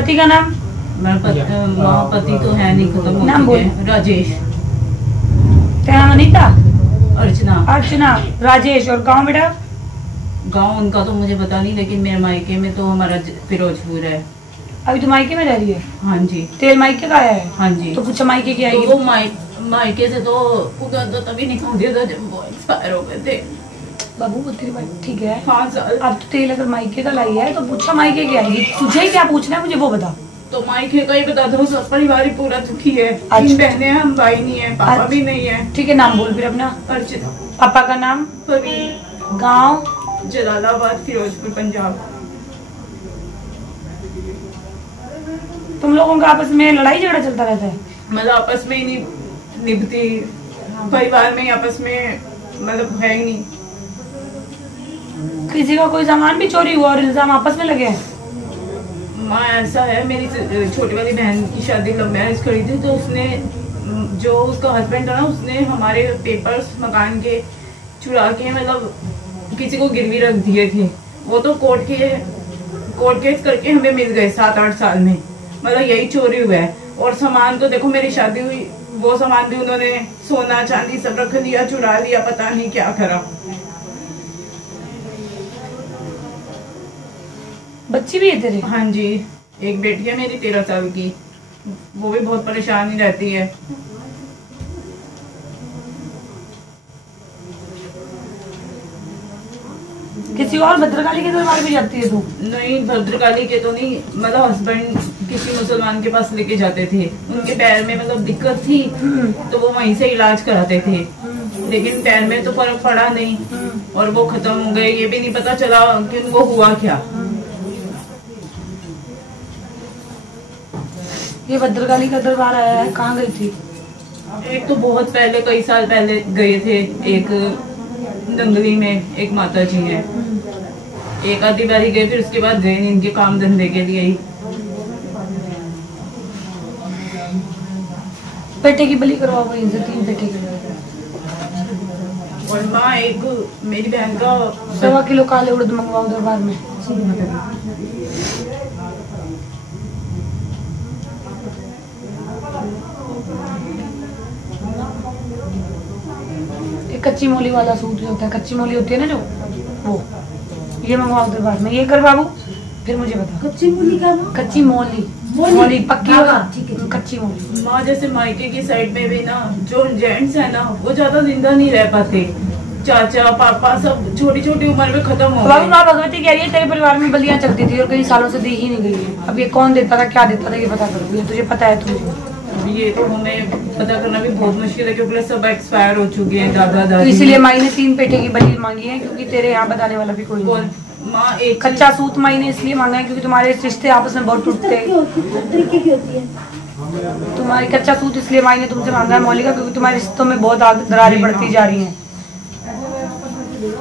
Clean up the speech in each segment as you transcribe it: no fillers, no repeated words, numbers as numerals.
पति का नाम? पति तो है नहीं, खत्म हो नाम चुके हैं। राजेश। तेरा नाम अनीता? अर्चना। अर्चना, राजेश। और गांव बेटा? गांव उनका तो मुझे पता नहीं, लेकिन मेरे मायके में तो हमारा फिरोजपुर है। अभी तो मायके में रह रही है? हाँ जी। तेल मायके का आया है? हाँ जी। तो पूछा मायके की आएगी? तो वो मायके से तो उधर तो तभी निकाल दिया था जब वो एक्सपायर हो गए थे। बाबू वो तेरी बात ठीक है। 5 साल। अब तो तेल अगर मायके का लाई है तो पूछा मायके की आएगी। तुझे क्या पूछना है मुझे वो बता। तो मायके का ही बता दो, सब परिवार ही पूरा दुखी है। अच्छा। 3 बहनें हैं, हम भाई नहीं है, पापा भी नहीं है। ठीक है, नाम बोल फिर अपना। अर्चना। पापा का नाम? परवीन। गाँव? जलालाबाद, फिरोजपुर, पंजाब। तुम लोगों का आपस में लड़ाई झगड़ा चलता रहता है? मतलब आपस में ही नहीं निभती, परिवार में ही आपस में मतलब है ही नहीं। किसी का कोई सामान भी चोरी हुआ और इल्जाम आपस में लगे हैं? माँ ऐसा है, मेरी छोटी वाली बहन की शादी लव मैरिज करी थी, तो उसने जो उसका हस्बैंड था ना, उसने हमारे पेपर्स मकान के चुरा के मतलब किसी को गिरवी रख दिए थे। वो तो कोर्ट केस करके हमें मिल गए 7-8 साल में। मतलब यही चोरी हुआ है। और सामान तो देखो, मेरी शादी हुई वो सामान भी उन्होंने सोना चांदी सब रख लिया, चुरा लिया, पता नहीं क्या करा। बच्ची भी है तेरे? हाँ जी, एक बेटी है मेरी 13 साल की, वो भी बहुत परेशानी रहती है। किसी और भद्रकाली के दरबार भी जाती है तू? नहीं, भद्रकाली के तो नहीं, मतलब हस्बैंड किसी मुसलमान के पास लेके जाते थे। उनके पैर में मतलब दिक्कत थी तो वो वहीं से इलाज कराते थे, लेकिन पैर में तो फर्क पड़ा नहीं और वो खत्म हो गए। ये भी नहीं पता चला कि उनको हुआ क्या। ये भद्रकाली का दरबार आया है, कहाँ गई थी? एक तो बहुत पहले, कई साल पहले गए थे। एक दंगली में एक माता जी है, एक आधी बारी गए, फिर उसके बाद गए नहीं, इनके काम धंधे के लिए ही। बेटे की बलि करवाओ वहीं से, 3 बेटे की। और माँ, एक मेरी बहन का 1.25 किलो काले उड़द मंगवाओ दरबार में। एक कच्ची मोली वाला सूट जो होता है, कच्ची मोली होती है ना जो, वो ये मंगवाओ दरबार में। ये कर बाबू, फिर मुझे बता। कच्ची मोली का? कच्ची मोली, मोली पक्की होगा, ठीक है, कच्ची मोली। माँ, जैसे मायके की साइड में भी ना, जो जेंट्स है ना, वो ज्यादा जिंदा नहीं रह पाते। चाचा पापा सब छोटी छोटी उम्र में खत्म हो गए। माँ भगवती कह रही है तेरे परिवार में बलियां चलती थी और कई सालों से दी ही नहीं गई है। अब ये कौन देता था, क्या देता था, ये पता करो। ये तुझे पता है? तुझे ये तो हमें पता करना भी बहुत मुश्किल है, क्योंकि सब एक्सपायर हो चुके हैं, दादा दादी। तो इसलिए माई ने 3 पेटे की बलि मांगी है, क्योंकि तेरे यहाँ बताने वाला भी कोई नहीं। माँ, एक कच्चा सूत माई ने इसलिए मांगा है क्योंकि तुम्हारे रिश्ते आपस में बहुत टूटते हैं। तुम्हारी कच्चा सूत इसलिए माई ने तुमसे मांगा है मौलिका, क्योंकि तुम्हारे रिश्तों में बहुत दरारें बढ़ती जा रही हैं।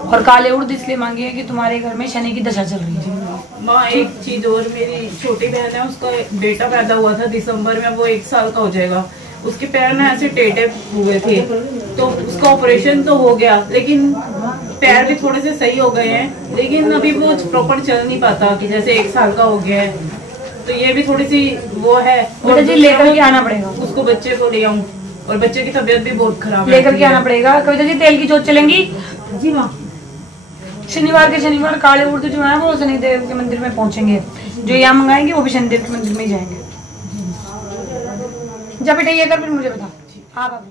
और काले उड़द इसलिए मांगी है कि तुम्हारे घर में शनि की दशा चल रही है। माँ, एक चीज और, मेरी छोटी बहन है, उसका बेटा पैदा हुआ था दिसंबर में, वो 1 साल का हो जाएगा। उसके पैर में ऐसे टेढ़े हुए थे, तो उसका ऑपरेशन तो हो गया, लेकिन पैर भी थोड़े से सही हो गए हैं, लेकिन अभी वो प्रॉपर चल नहीं पाता कि जैसे 1 साल का हो गया है। तो ये भी थोड़ी सी वो है। और जी लेकर के आना पड़ेगा उसको, बच्चे को ले आऊँ, और बच्चे की तबीयत भी बहुत खराब है, लेकर के आना पड़ेगा। कविता जी, तेल की जोत चलेंगी? जी माँ। शनिवार के शनिवार काले उड़द जो है वो शनिदेव के मंदिर में पहुंचेंगे। जो यहाँ मंगाएंगे वो भी शनिदेव के मंदिर में ही जाएंगे। जब बेटा ये कर, फिर मुझे बता। हाँ बाबू।